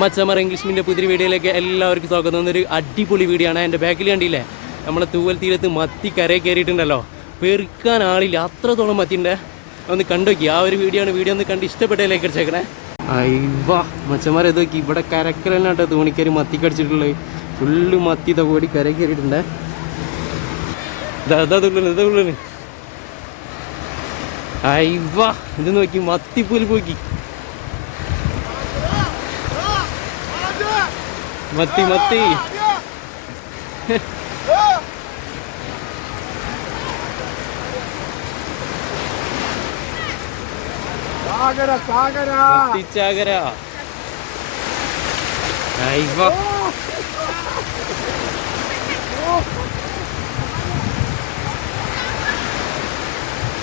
മച്ചമർ English media പുതിയ വീഡിയോയിലേക്ക് എല്ലാവർക്കും സ്വാഗതം. ഒരു അടിപൊളി വീഡിയോ ആണ്. എൻ്റെ ബാക്കിൽ കണ്ടില്ലേ, നമ്മളെ തൂവൽ തീരത്ത് മത്തി കരയിൽ കയറിയിട്ടുണ്ടല്ലോ. പെറുക്കാൻ ആളില്ല, അത്രത്തോളം മത്തിൻ്റെ. ഒന്ന് കണ്ടുനോക്കി. ആ ഒരു വീഡിയോ ആണ്. വീഡിയോ ഒന്ന് കണ്ട് ഇഷ്ടപ്പെട്ടതിലേക്ക് അടിച്ചേക്കണേ. അയ്വാ മച്ചന്മാർ ഇത് നോക്കി, ഇവിടെ കരക്കലെല്ലാം കേട്ടോ തോണിക്കരി മത്തി കടിച്ചിട്ടുള്ളത്. ഫുള്ള് മത്തി തകോടി കരയിൽ കയറിയിട്ടുണ്ട്. ഇതുള്ളു അയ്വാ, ഇത് നോക്കി മത്തിപ്പൂല് പോക്കി. മത്തി മത്തി മത്തിച്ചാകര. അയ്വാ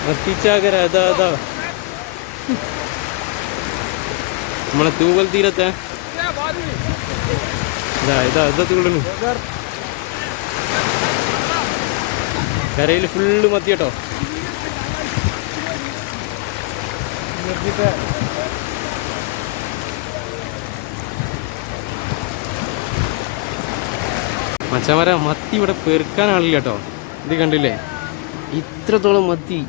മത്തിച്ചാകര. അതാ അതാ നമ്മളെ തൂവൽ തീരത്തെ ഇതാ തുള്ളു. കരയിൽ ഫുള്ള് മത്തി കേട്ടോ. മച്ചമര മത്തി ഇവിടെ പെറുക്കാനാളില്ല കേട്ടോ. ഇത് കണ്ടില്ലേ, ഇത്രത്തോളം മത്തി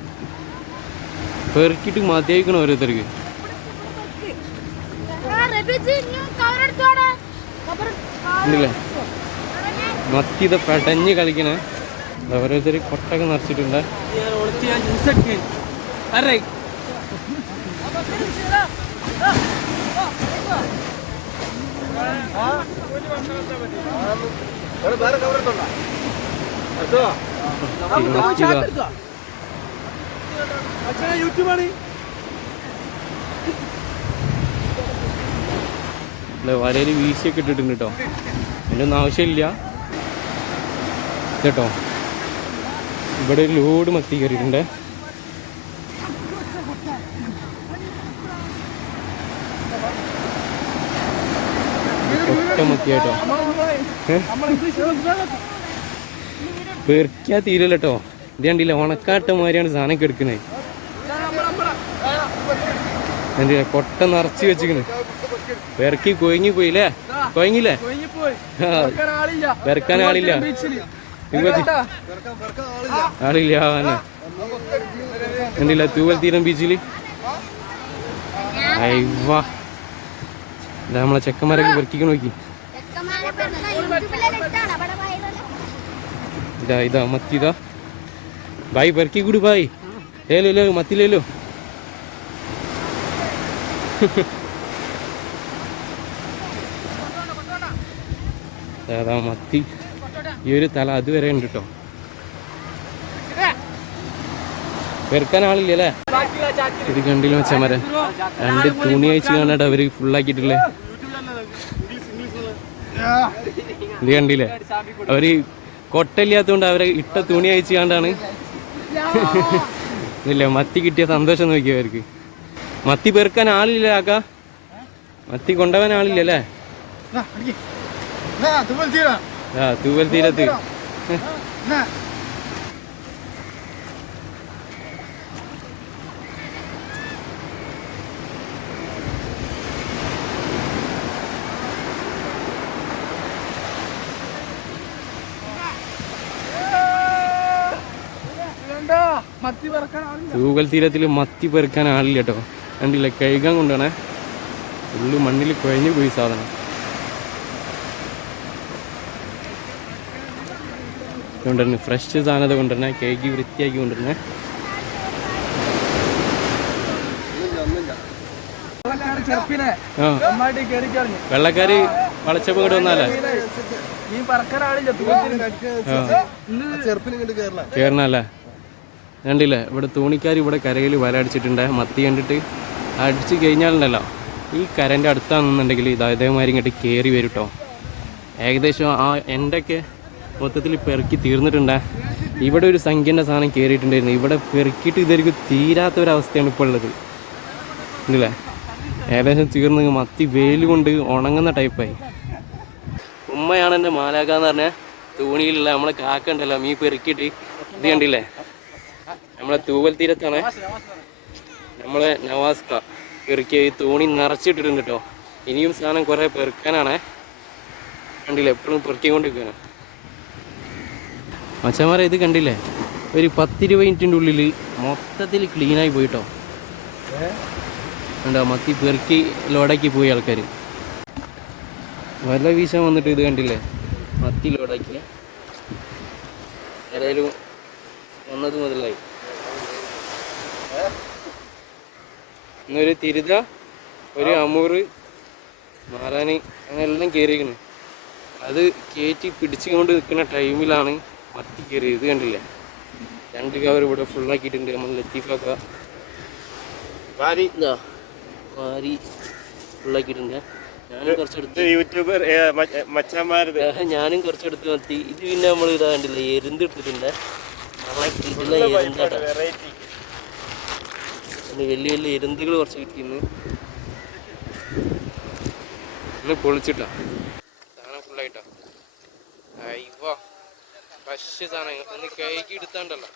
പെറുക്കിട്ട് മതിയായിക്കണം ഓരോരുത്തർക്ക്. ഉണ്ടല്ലേ മത്തി ഇത് പെടഞ്ഞ് കളിക്കണേ. ഓരോരുത്തർ കൊട്ടൊക്കെ നിറച്ചിട്ടുണ്ട്. വലയിൽ വീശിയൊക്കെ ഇട്ടിട്ടുണ്ട് കേട്ടോ. അതിൻ്റെ ഒന്നും ആവശ്യമില്ല കേട്ടോ. ഇവിടെ ഒരു ലോഡ് മത്തി കയറിയിട്ടുണ്ട്. ഒറ്റ മത്തിയായിട്ടോ. പെറുക്കിയാ തീരല്ല കേട്ടോ. ഇത് കണ്ടില്ല, ഉണക്കാട്ട മാതിരിയാണ് സാധനം എടുക്കുന്നത്. എന്തിനാ കൊട്ട നിറച്ച് വെച്ചിക്കണ്. പെറുക്കി കൊയങ്ങി പോയില്ലേ? കൊയങ്ങില്ലേ? പെറുക്കാൻ ആളില്ല. ആളില്ല. എന്തില്ല തൂവൽ തീരം ബീച്ചില്. അയ്വാ, ഇതാ നമ്മളെ ചെക്കന്മാരൊക്കെ പെറുക്കിക്ക് നോക്കി. ഇതാ മത്തി. ഇതാ ഭായി പെറുക്കി കൂടി ഭായി. ലേലോ മത്തി ലേലോ. അതാ മത്തി. ഈ ഒരു തല അതുവരെ ഉണ്ട് കേട്ടോ. പെറുക്കാൻ ആളില്ലല്ലേ? ഇത് കണ്ടില്ല മച്ചന്മാരെ, 2 തുണി അയച്ച് കാണാണ്ട് അവര് ഫുള്ളാക്കിയിട്ടില്ലേ. ഇത് കണ്ടില്ലേ, അവര് കൊട്ടയില്ലാത്തതുകൊണ്ട് അവരെ ഇട്ട തുണി അയച്ച് കണ്ടാണ്. ഇല്ല, മത്തി കിട്ടിയ സന്തോഷം നോക്കിയ അവർക്ക്. മത്തി പെറുക്കാൻ ആളില്ല ആക്ക, മത്തി കൊണ്ടുപോകാൻ ആളില്ലല്ലേ? തൂവൽ തീരത്ത് തൂവൽ തീരത്തിൽ മത്തി പെറുക്കാൻ ആളില്ല കേട്ടോ. കണ്ടില്ല, കഴുകാൻ കൊണ്ടുപോണേ. ഫുള്ള് മണ്ണിൽ കുഴഞ്ഞു പോയി സാധനം. കൊണ്ടുവരണേ, ഫ്രഷ് സാധനത കൊണ്ടുവരണേ, കഴുകി വൃത്തിയാക്കി കൊണ്ടുവരണേ. വെള്ളക്കാര് വളച്ചപ്പോ ഇങ്ങോട്ട് വന്നാലേ കേറണല്ലേ? കണ്ടില്ലേ, ഇവിടെ തോണിക്കാർ ഇവിടെ കരയിൽ വല അടിച്ചിട്ടുണ്ട്. മത്തി കണ്ടിട്ട് അടിച്ച് കഴിഞ്ഞാലുണ്ടല്ലോ, ഈ കരൻ്റെ അടുത്താണെന്നുണ്ടെങ്കിൽ ഇതേമാതിരി ഇങ്ങോട്ട് കയറി വരും കേട്ടോ. ഏകദേശം ആ എൻ്റെയൊക്കെ മൊത്തത്തിൽ പെറുക്കി തീർന്നിട്ടുണ്ട്. ഇവിടെ ഒരു സംഖ്യൻ്റെ സാധനം കയറിയിട്ടുണ്ടായിരുന്നു. ഇവിടെ പെറുക്കിയിട്ട് ഇതായിരിക്കും തീരാത്തൊരവസ്ഥയാണ് ഇപ്പോൾ ഉള്ളത്. ഇല്ലേ, ഏകദേശം തീർന്ന് മത്തി വെയിൽ കൊണ്ട് ഉണങ്ങുന്ന ടൈപ്പായി. ഉമ്മയാണ് എൻ്റെ മാലാക എന്ന് പറഞ്ഞാൽ തോണിയിലുള്ള നമ്മളെ കാക്ക ഉണ്ടല്ലോ, മീൻ പെറുക്കിയിട്ട്. ഇത് കണ്ടില്ലേ, നമ്മളെ തൂവൽ തീരത്താണ് നമ്മളെ നവാസ്ക പെറുക്കിയ ഈ തോണി നിറച്ചിട്ടിട്ടുണ്ട് കേട്ടോ. ഇനിയും സാധനം കുറേ പെറുക്കാനാണ്. കണ്ടില്ലേ, എപ്പോഴും പെറുക്കിക്കൊണ്ടിരിക്കുകയാണ്. മച്ചന്മാരെ ഇത് കണ്ടില്ലേ, ഒരു 10-20 മിനിറ്റിൻ്റെ ഉള്ളിൽ മൊത്തത്തിൽ ക്ലീനായി പോയിട്ടോ. കണ്ടോ, മത്തി പെറുക്കി ലോഡാക്കി പോയി ആൾക്കാർ. വല വീശാൻ വന്നിട്ട് ഇത് കണ്ടില്ലേ, മത്തി ലോഡാക്കി. ഏതായാലും വന്നത് മുതലായി. ഇന്നൊരു തിരുത, ഒരു അമൂറ്, മാറാന് അങ്ങനെ എല്ലാം കയറിയിരിക്കണ്. അത് കയറ്റി പിടിച്ചുകൊണ്ട് നിൽക്കുന്ന ടൈമിലാണ് മത്തി കയറിയത്. ഇത് കണ്ടില്ലേ, 2 കവർ ഇവിടെ ഫുള്ളാക്കിയിട്ടുണ്ട്. നമ്മൾ ലത്തീഫാക്ക വാരി ഫുള്ളാക്കിയിട്ടുണ്ട്. ഞാനും കുറച്ചെടുത്ത് യൂട്യൂബർ ഞാനും കുറച്ചെടുത്ത് മത്തി. ഇത് പിന്നെ നമ്മൾ ഇതാ കണ്ടില്ലേ, എരുന്ത് ഇട്ടിട്ടുണ്ട്. എരുന്താട്ടാ, വലിയ വലിയ എരുന്തുകൾ കുറച്ച് കിട്ടിയിരുന്നു. ഒന്ന് പൊളിച്ചിട്ടാ സാധനം ഫുള്ളായിട്ടാ. അയ്യോ ഫ്രഷ് സാധനം ഒന്ന് കൈക്ക് എടുത്താണ്ടല്ലോ.